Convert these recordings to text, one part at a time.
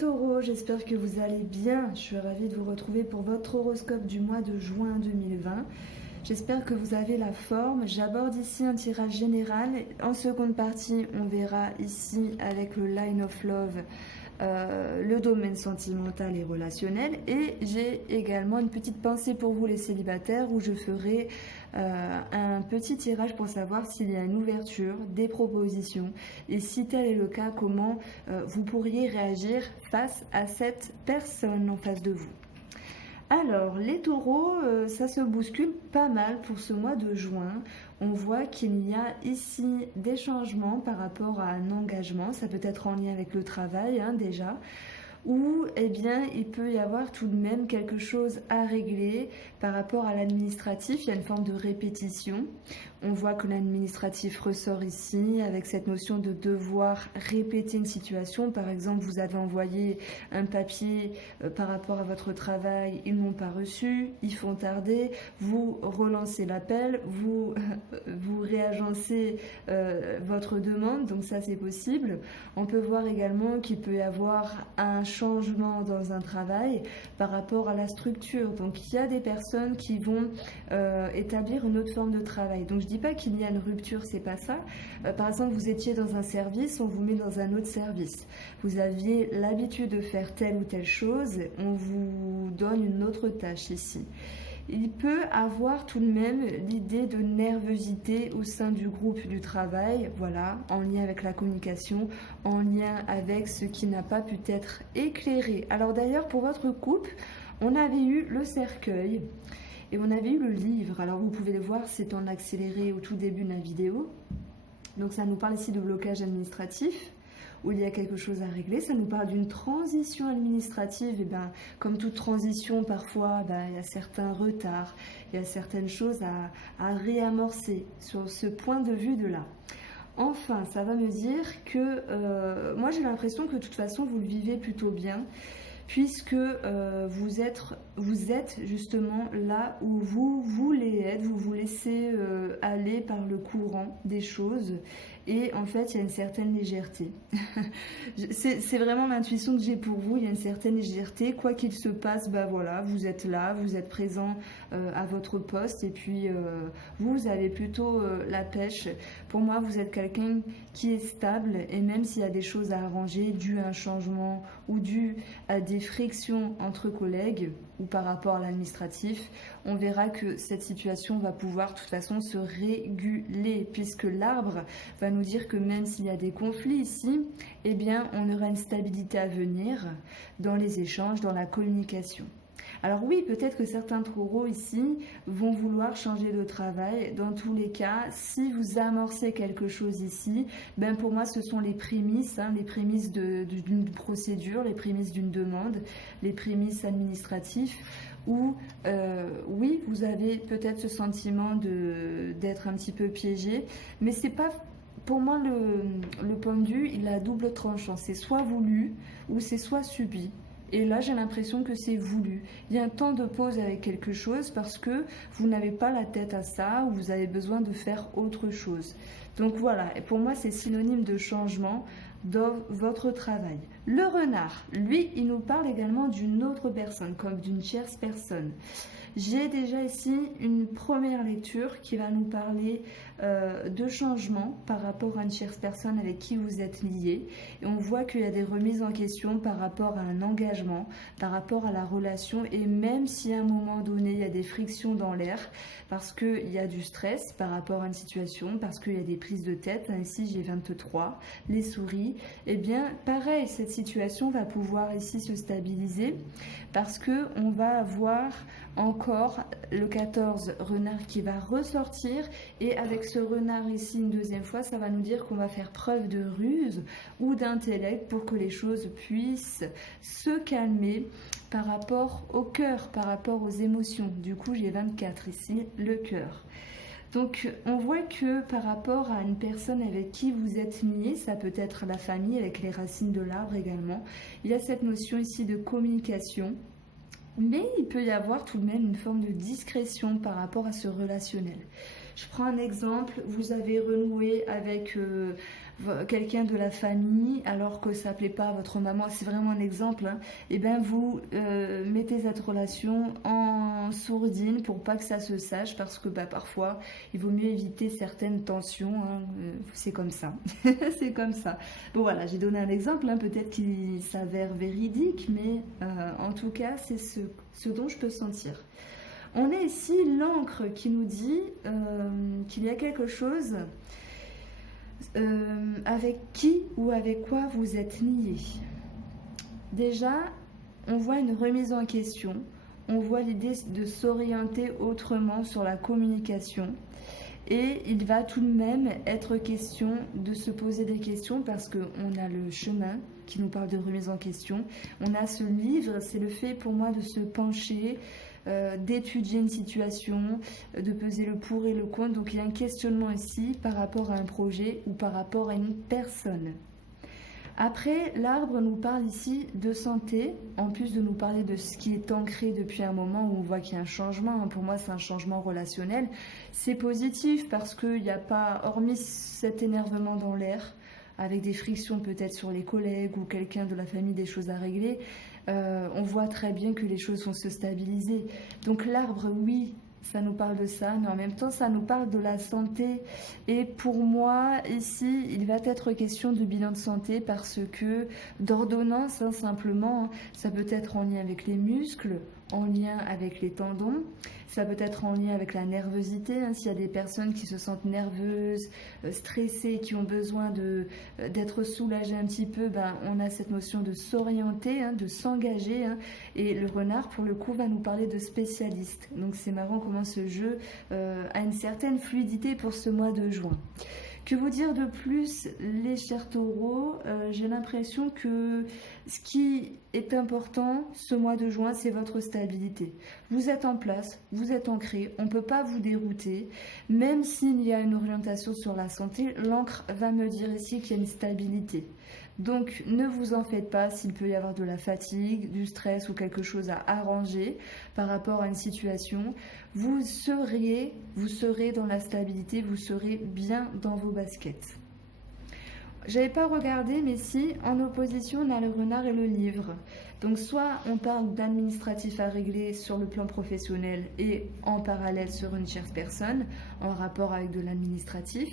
taureaux, j'espère que vous allez bien. Je suis ravie de vous retrouver pour votre horoscope du mois de juin 2020. J'espère que vous avez la forme. J'aborde ici un tirage général. En seconde partie, on verra ici avec le Line of Love le domaine sentimental et relationnel. Et j'ai également une petite pensée pour vous les célibataires où je ferai un petit tirage pour savoir s'il y a une ouverture, des propositions et si tel est le cas, comment vous pourriez réagir face à cette personne en face de vous. Alors, les taureaux, ça se bouscule pas mal pour ce mois de juin. On voit qu'il y a ici des changements par rapport à un engagement. Ça peut être en lien avec le travail déjà. Ou bien il peut y avoir tout de même quelque chose à régler par rapport à l'administratif. Il y a une forme de répétition. On voit que l'administratif ressort ici avec cette notion de devoir répéter une situation. Par exemple, vous avez envoyé un papier par rapport à votre travail, ils n'ont pas reçu, ils font tarder, vous relancez l'appel, vous réagencez votre demande, donc ça c'est possible. On peut voir également qu'il peut y avoir un changement dans un travail par rapport à la structure. Donc il y a des personnes qui vont établir une autre forme de travail. Donc je dis pas qu'il y a une rupture, c'est pas ça. Par exemple, vous étiez dans un service, on vous met dans un autre service. Vous aviez l'habitude de faire telle ou telle chose, on vous donne une autre tâche ici. Il peut avoir tout de même l'idée de nervosité au sein du groupe du travail, voilà, en lien avec la communication, en lien avec ce qui n'a pas pu être éclairé. Alors d'ailleurs, pour votre couple, on avait eu le cercueil et on avait eu le livre. Alors vous pouvez le voir, c'est en accéléré au tout début de la vidéo. Donc ça nous parle ici de blocage administratif, où il y a quelque chose à régler. Ça nous parle d'une transition administrative. Et comme toute transition, parfois, il y a certains retards, il y a certaines choses à réamorcer sur ce point de vue-là. Enfin, ça va me dire que moi j'ai l'impression que de toute façon vous le vivez plutôt bien, puisque vous êtes justement là où vous voulez être, vous vous laissez aller par le courant des choses et en fait il y a une certaine légèreté. C'est vraiment l'intuition que j'ai pour vous, il y a une certaine légèreté, quoi qu'il se passe, voilà, vous êtes là, vous êtes présent à votre poste et puis vous avez plutôt la pêche. Pour moi vous êtes quelqu'un qui est stable et même s'il y a des choses à arranger dû à un changement ou dû à des frictions entre collègues ou par rapport à l'administratif, on verra que cette situation va pouvoir de toute façon se réguler puisque l'arbre va nous dire que même s'il y a des conflits ici, on aura une stabilité à venir dans les échanges, dans la communication. Alors oui, peut-être que certains taureaux ici vont vouloir changer de travail. Dans tous les cas, si vous amorcez quelque chose ici, pour moi ce sont les prémices d'une procédure, les prémices d'une demande, les prémices administratives où oui, vous avez peut-être ce sentiment d'être un petit peu piégé, mais c'est pas... Pour moi, le pendu, il a double tranchant. C'est soit voulu ou c'est soit subi. Et là, j'ai l'impression que c'est voulu. Il y a un temps de pause avec quelque chose parce que vous n'avez pas la tête à ça ou vous avez besoin de faire autre chose. Donc voilà, et pour moi, c'est synonyme de changement dans votre travail. Le renard, lui, il nous parle également d'une autre personne, comme d'une tierce personne. J'ai déjà ici une première lecture qui va nous parler de changement par rapport à une tierce personne avec qui vous êtes lié. Et on voit qu'il y a des remises en question par rapport à un engagement, par rapport à la relation. Et même si à un moment donné, il y a des frictions dans l'air, parce qu'il y a du stress par rapport à une situation, parce qu'il y a des prises de tête. Ici, j'ai 23, les souris. Pareil, cette situation va pouvoir ici se stabiliser parce qu'on va avoir encore le 14 renard qui va ressortir et avec ce renard ici une deuxième fois, ça va nous dire qu'on va faire preuve de ruse ou d'intellect pour que les choses puissent se calmer par rapport au cœur, par rapport aux émotions. Du coup, j'ai 24 ici, le cœur. Donc on voit que par rapport à une personne avec qui vous êtes lié, ça peut être la famille avec les racines de l'arbre également, il y a cette notion ici de communication. Mais il peut y avoir tout de même une forme de discrétion par rapport à ce relationnel. Je prends un exemple, vous avez renoué avec quelqu'un de la famille alors que ça ne plaît pas à votre maman, c'est vraiment un exemple, hein. Et bien vous mettez cette relation en sourdine pour pas que ça se sache parce que parfois il vaut mieux éviter certaines tensions, hein. C'est comme ça. C'est comme ça. Bon voilà, j'ai donné un exemple, hein, peut-être qu'il s'avère véridique, mais en tout cas c'est ce dont je peux sentir. On a ici l'encre qui nous dit qu'il y a quelque chose avec qui ou avec quoi vous êtes lié. Déjà, on voit une remise en question, on voit l'idée de s'orienter autrement sur la communication. Et il va tout de même être question de se poser des questions parce qu'on a le chemin qui nous parle de remise en question. On a ce livre, c'est le fait pour moi de se pencher, d'étudier une situation, de peser le pour et le contre. Donc il y a un questionnement ici par rapport à un projet ou par rapport à une personne. Après, l'arbre nous parle ici de santé, en plus de nous parler de ce qui est ancré depuis un moment où on voit qu'il y a un changement. Pour moi, c'est un changement relationnel. C'est positif parce qu'il n'y a pas, hormis cet énervement dans l'air, avec des frictions peut-être sur les collègues ou quelqu'un de la famille, des choses à régler, on voit très bien que les choses vont se stabiliser. Donc l'arbre, oui, ça nous parle de ça, mais en même temps, ça nous parle de la santé. Et pour moi, ici, il va être question de bilan de santé parce que d'ordonnance, hein, simplement, hein, ça peut être en lien avec les muscles, en lien avec les tendons, ça peut être en lien avec la nervosité, hein, s'il y a des personnes qui se sentent nerveuses, stressées, qui ont besoin d'être soulagées un petit peu, on a cette notion de s'orienter, hein, de s'engager, hein, et le renard pour le coup va nous parler de spécialiste. Donc c'est marrant comment ce jeu a une certaine fluidité pour ce mois de juin. Que vous dire de plus, les chers taureaux? J'ai l'impression que ce qui est important ce mois de juin, c'est votre stabilité. Vous êtes en place, vous êtes ancré, on ne peut pas vous dérouter. Même s'il y a une orientation sur la santé, l'encre va me dire ici qu'il y a une stabilité. Donc ne vous en faites pas s'il peut y avoir de la fatigue, du stress ou quelque chose à arranger par rapport à une situation. Vous serez dans la stabilité, vous serez bien dans vos baskets. J'avais pas regardé, mais si, en opposition, on a le renard et le livre. Donc soit on parle d'administratif à régler sur le plan professionnel et en parallèle sur une tierce personne, en rapport avec de l'administratif.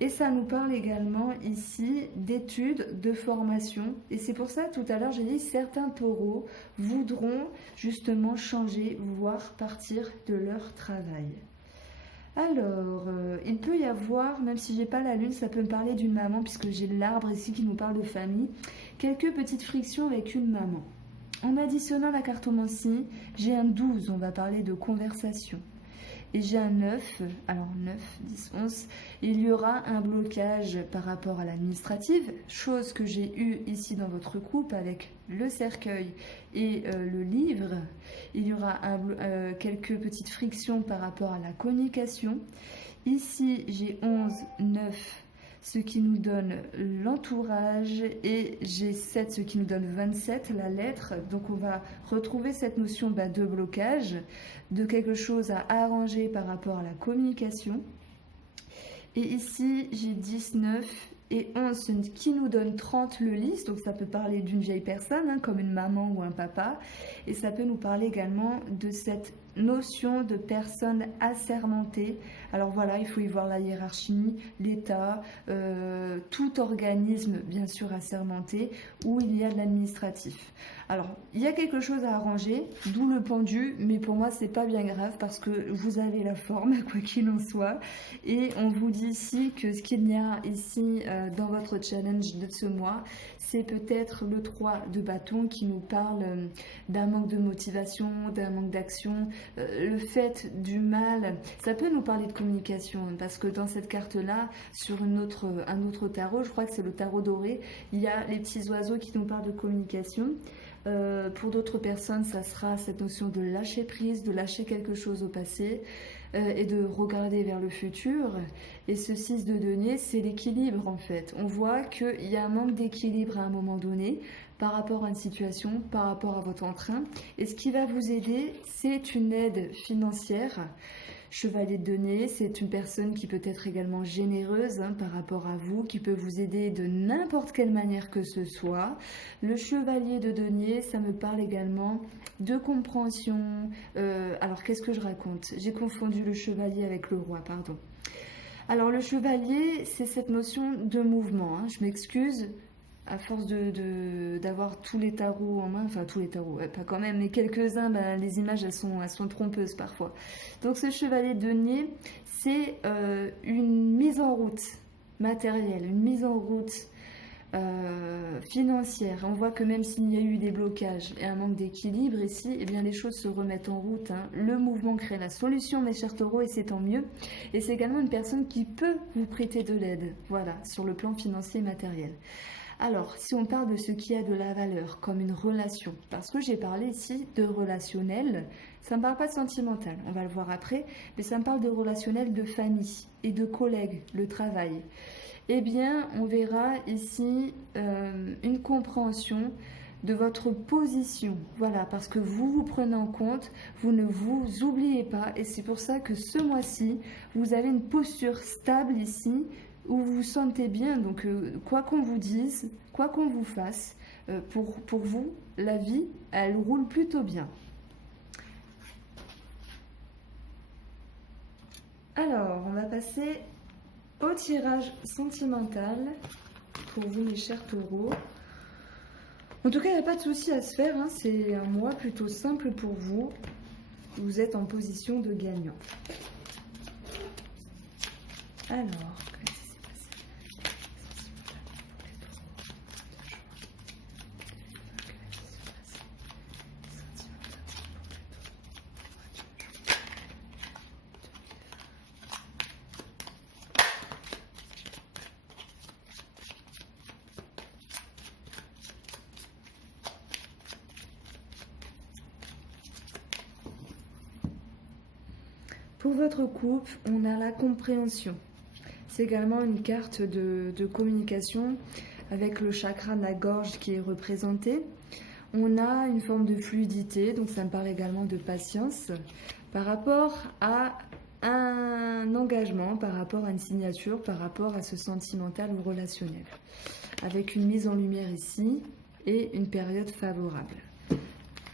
Et ça nous parle également ici d'études, de formation. Et c'est pour ça, tout à l'heure, j'ai dit certains taureaux voudront justement changer, voire partir de leur travail. Alors, il peut y avoir, même si j'ai pas la lune, ça peut me parler d'une maman, puisque j'ai l'arbre ici qui nous parle de famille, quelques petites frictions avec une maman. En additionnant la cartomancie, j'ai un 12, on va parler de conversation. Et j'ai un 9, alors 9, 10, 11, il y aura un blocage par rapport à l'administrative, chose que j'ai eue ici dans votre couple avec le cercueil et le livre. Il y aura quelques petites frictions par rapport à la communication. Ici, j'ai 11, 9, ce qui nous donne l'entourage, et j'ai 7, ce qui nous donne 27, la lettre. Donc on va retrouver cette notion de blocage, de quelque chose à arranger par rapport à la communication. Et ici, j'ai 19 et 11 qui nous donne 30, le lys. Donc ça peut parler d'une vieille personne, hein, comme une maman ou un papa. Et ça peut nous parler également de cette notion de personne assermentée. Alors voilà, il faut y voir la hiérarchie, l'État, tout organisme bien sûr assermenté où il y a de l'administratif. Alors, il y a quelque chose à arranger, d'où le pendu, mais pour moi c'est pas bien grave parce que vous avez la forme, quoi qu'il en soit. Et on vous dit ici que ce qu'il y a ici dans votre challenge de ce mois, c'est peut-être le 3 de bâton qui nous parle d'un manque de motivation, d'un manque d'action, le fait du mal. Ça peut nous parler de communication parce que dans cette carte-là, sur un autre tarot, je crois que c'est le tarot doré, il y a les petits oiseaux qui nous parlent de communication. Pour d'autres personnes, ça sera cette notion de lâcher prise, de lâcher quelque chose au passé et de regarder vers le futur. Et ce 6 de denier, c'est l'équilibre en fait. On voit qu'il y a un manque d'équilibre à un moment donné par rapport à une situation, par rapport à votre entrain. Et ce qui va vous aider, c'est une aide financière. Chevalier de denier, c'est une personne qui peut être également généreuse par rapport à vous, qui peut vous aider de n'importe quelle manière que ce soit. Le chevalier de denier, ça me parle également de compréhension. Alors, qu'est-ce que je raconte? J'ai confondu le chevalier avec le roi, pardon. Alors, le chevalier, c'est cette notion de mouvement. Je m'excuse. À force d'avoir tous les tarots en main, enfin tous les tarots, pas quand même, mais quelques-uns, les images elles sont trompeuses parfois. Donc ce chevalier de denier, c'est une mise en route matérielle, une mise en route financière. On voit que même s'il y a eu des blocages et un manque d'équilibre ici, eh bien les choses se remettent en route. Le mouvement crée la solution, mes chers taureaux, et c'est tant mieux. Et c'est également une personne qui peut vous prêter de l'aide, voilà, sur le plan financier et matériel. Alors, si on parle de ce qui a de la valeur, comme une relation, parce que j'ai parlé ici de relationnel, ça ne me parle pas de sentimental, on va le voir après, mais ça me parle de relationnel de famille et de collègues, le travail. Eh bien, on verra ici une compréhension de votre position, voilà, parce que vous vous prenez en compte, vous ne vous oubliez pas, et c'est pour ça que ce mois-ci, vous avez une posture stable ici, où vous vous sentez bien, donc quoi qu'on vous dise, quoi qu'on vous fasse, pour vous, la vie, elle roule plutôt bien. Alors, on va passer au tirage sentimental pour vous, mes chers taureaux. En tout cas, il n'y a pas de souci à se faire, c'est un mois plutôt simple pour vous. Vous êtes en position de gagnant. Alors, pour votre couple, on a la compréhension. C'est également une carte de communication avec le chakra de la gorge qui est représenté. On a une forme de fluidité, donc ça me parle également de patience par rapport à un engagement, par rapport à une signature, par rapport à ce sentimental ou relationnel. Avec une mise en lumière ici et une période favorable.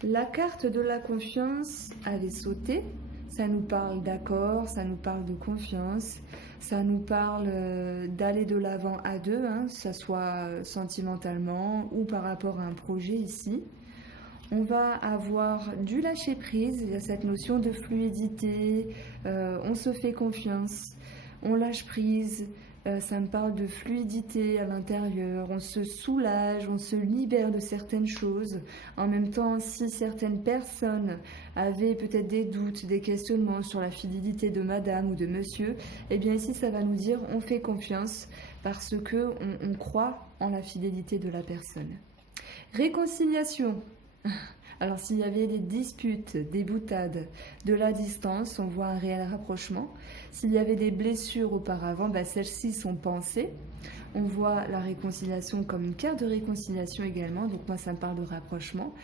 La carte de la confiance avait sauté. Ça nous parle d'accord, ça nous parle de confiance, ça nous parle d'aller de l'avant à deux, que ce soit sentimentalement ou par rapport à un projet ici. On va avoir du lâcher prise, il y a cette notion de fluidité, on se fait confiance, on lâche prise, ça me parle de fluidité à l'intérieur, on se soulage, on se libère de certaines choses. En même temps, si certaines personnes avaient peut-être des doutes, des questionnements sur la fidélité de madame ou de monsieur, eh bien ici ça va nous dire on fait confiance parce que on croit en la fidélité de la personne. Réconciliation. Alors s'il y avait des disputes, des boutades, de la distance, on voit un réel rapprochement. S'il y avait des blessures auparavant, celles-ci sont pensées. On voit la réconciliation comme une carte de réconciliation également, donc moi ça me parle de rapprochement.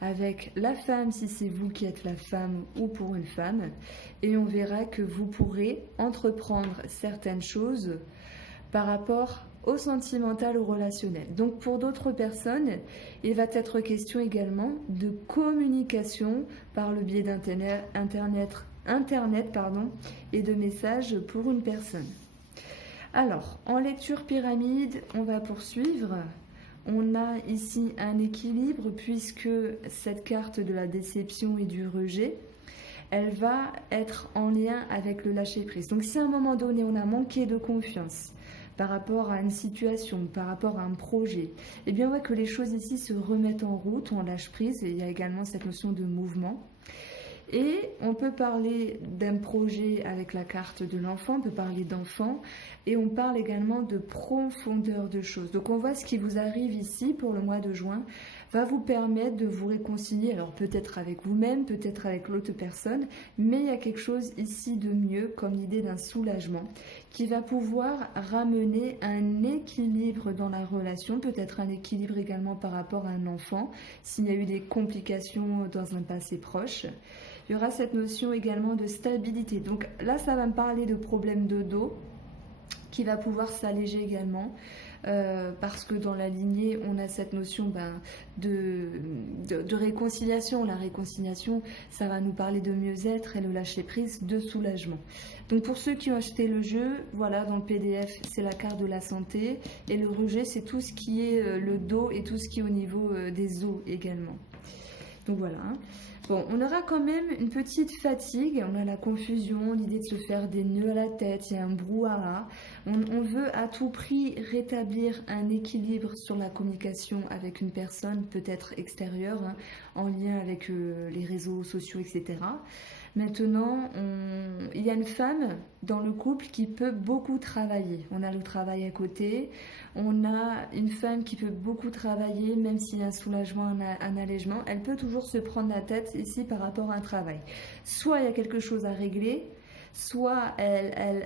Avec la femme, si c'est vous qui êtes la femme ou pour une femme. Et on verra que vous pourrez entreprendre certaines choses par rapport au sentimental ou relationnel. Donc pour d'autres personnes, il va être question également de communication par le biais d'Internet et de messages pour une personne. Alors, en lecture pyramide, on va poursuivre. On a ici un équilibre puisque cette carte de la déception et du rejet, elle va être en lien avec le lâcher-prise. Donc si à un moment donné, on a manqué de confiance, par rapport à une situation, par rapport à un projet, eh bien on voit que les choses ici se remettent en route, on lâche prise, et il y a également cette notion de mouvement. Et on peut parler d'un projet avec la carte de l'enfant, on peut parler d'enfant, et on parle également de profondeur de choses. Donc on voit ce qui vous arrive ici pour le mois de juin, va vous permettre de vous réconcilier, alors peut-être avec vous-même, peut-être avec l'autre personne, mais il y a quelque chose ici de mieux, comme l'idée d'un soulagement, qui va pouvoir ramener un équilibre dans la relation, peut-être un équilibre également par rapport à un enfant, s'il y a eu des complications dans un passé proche. Il y aura cette notion également de stabilité. Donc là, ça va me parler de problèmes de dos qui va pouvoir s'alléger également. Parce que dans la lignée, on a cette notion de réconciliation. La réconciliation, ça va nous parler de mieux-être et le lâcher-prise, de soulagement. Donc pour ceux qui ont acheté le jeu, voilà, dans le PDF, c'est la carte de la santé. Et le rejet, c'est tout ce qui est le dos et tout ce qui est au niveau des os également. Donc voilà. Bon, on aura quand même une petite fatigue, on a la confusion, l'idée de se faire des nœuds à la tête, il y a un brouhaha. On veut à tout prix rétablir un équilibre sur la communication avec une personne peut-être extérieure, hein, en lien avec les réseaux sociaux, etc. Maintenant, il y a une femme dans le couple qui peut beaucoup travailler. On a le travail à côté. On a une femme qui peut beaucoup travailler, même s'il y a un soulagement, un allègement. Elle peut toujours se prendre la tête ici par rapport à un travail. Soit il y a quelque chose à régler, soit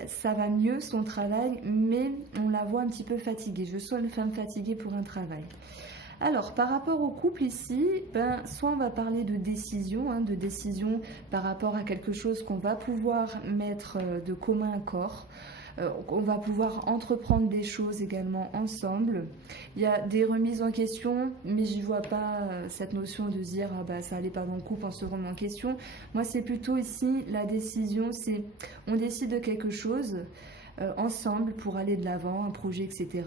ça va mieux son travail, mais on la voit un petit peu fatiguée. Je sens une femme fatiguée pour un travail. Alors, par rapport au couple ici, soit on va parler de décision, de décision par rapport à quelque chose qu'on va pouvoir mettre de commun accord. On va pouvoir entreprendre des choses également ensemble. Il y a des remises en question, mais je ne vois pas cette notion de se dire ça n'allait pas dans le couple, on se remet en question. Moi, c'est plutôt ici la décision, c'est on décide de quelque chose ensemble pour aller de l'avant, un projet, etc.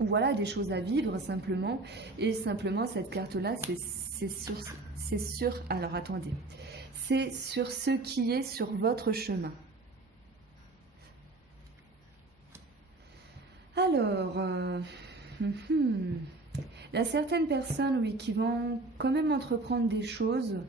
Voilà, des choses à vivre simplement. Et simplement, cette carte-là, c'est sur... Alors, attendez. C'est sur ce qui est sur votre chemin. Alors, il y a certaines personnes, oui, qui vont quand même entreprendre des choses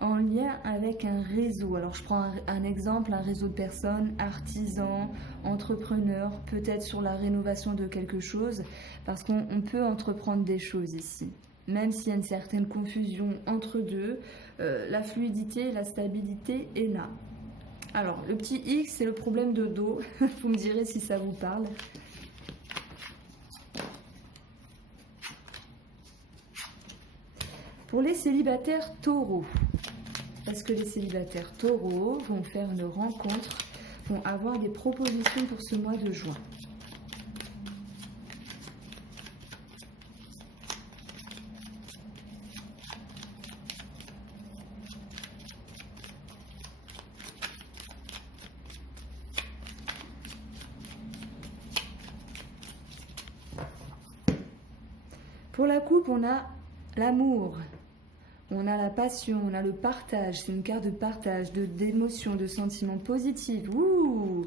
en lien avec un réseau. Alors je prends un exemple, un réseau de personnes, artisans, entrepreneurs, peut-être sur la rénovation de quelque chose, parce qu'on peut entreprendre des choses ici. Même s'il y a une certaine confusion entre deux, la fluidité, la stabilité est là. Alors le petit X, c'est le problème de dos. Vous me direz si ça vous parle. Pour les célibataires taureaux, parce que les célibataires taureaux vont faire une rencontre, vont avoir des propositions pour ce mois de juin. Pour la coupe, on a l'amour. On a la passion, on a le partage, c'est une carte de partage, d'émotions, de sentiments positifs. Ouh,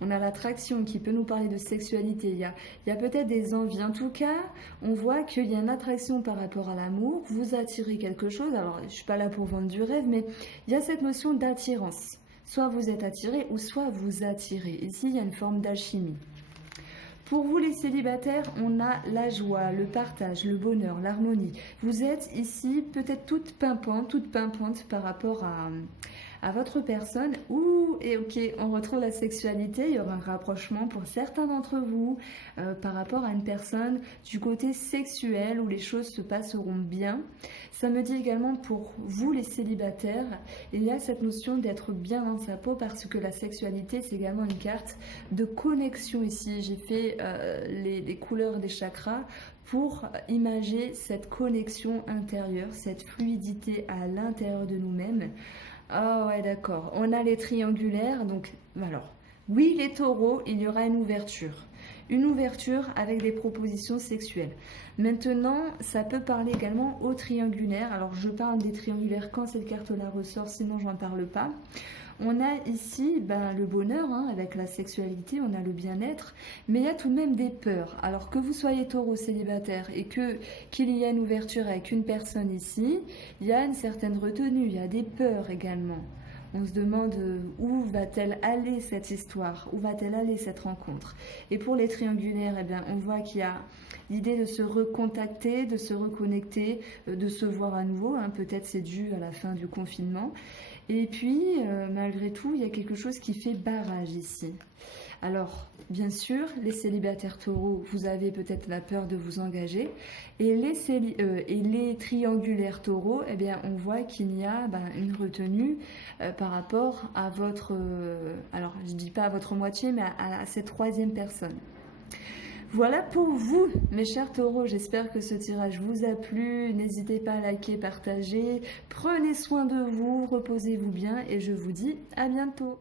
on a l'attraction qui peut nous parler de sexualité. Il y a peut-être des envies. En tout cas, on voit qu'il y a une attraction par rapport à l'amour. Vous attirez quelque chose. Alors, je ne suis pas là pour vendre du rêve, mais il y a cette notion d'attirance. Soit vous êtes attiré ou soit vous attirez. Ici, il y a une forme d'alchimie. Pour vous les célibataires, on a la joie, le partage, le bonheur, l'harmonie. Vous êtes ici peut-être toute pimpante par rapport à votre personne. Et ok, on retrouve la sexualité, il y aura un rapprochement pour certains d'entre vous par rapport à une personne du côté sexuel où les choses se passeront bien. Ça me dit également pour vous les célibataires, il y a cette notion d'être bien dans sa peau parce que la sexualité c'est également une carte de connexion ici. J'ai fait les couleurs des chakras pour imager cette connexion intérieure, cette fluidité à l'intérieur de nous-mêmes. Ah ouais, d'accord. On a les triangulaires, donc alors, oui, les taureaux, il y aura une ouverture. Une ouverture avec des propositions sexuelles. Maintenant, ça peut parler également aux triangulaires. Alors, je parle des triangulaires quand cette carte-là ressort, sinon j'en parle pas. On a ici le bonheur avec la sexualité, on a le bien-être, mais il y a tout de même des peurs. Alors que vous soyez taureau célibataire et qu'il y ait une ouverture avec une personne ici, il y a une certaine retenue, il y a des peurs également. On se demande où va-t-elle aller cette histoire, où va-t-elle aller cette rencontre. Et pour les triangulaires, on voit qu'il y a l'idée de se recontacter, de se reconnecter, de se voir à nouveau. Peut-être c'est dû à la fin du confinement. Et puis, malgré tout, il y a quelque chose qui fait barrage ici. Alors, bien sûr, les célibataires taureaux, vous avez peut-être la peur de vous engager. Et les triangulaires taureaux, eh bien, on voit qu'il y a une retenue par rapport à votre... alors, je ne dis pas à votre moitié, mais à cette troisième personne. Voilà pour vous, mes chers taureaux. J'espère que ce tirage vous a plu. N'hésitez pas à liker, partager. Prenez soin de vous, reposez-vous bien et je vous dis à bientôt.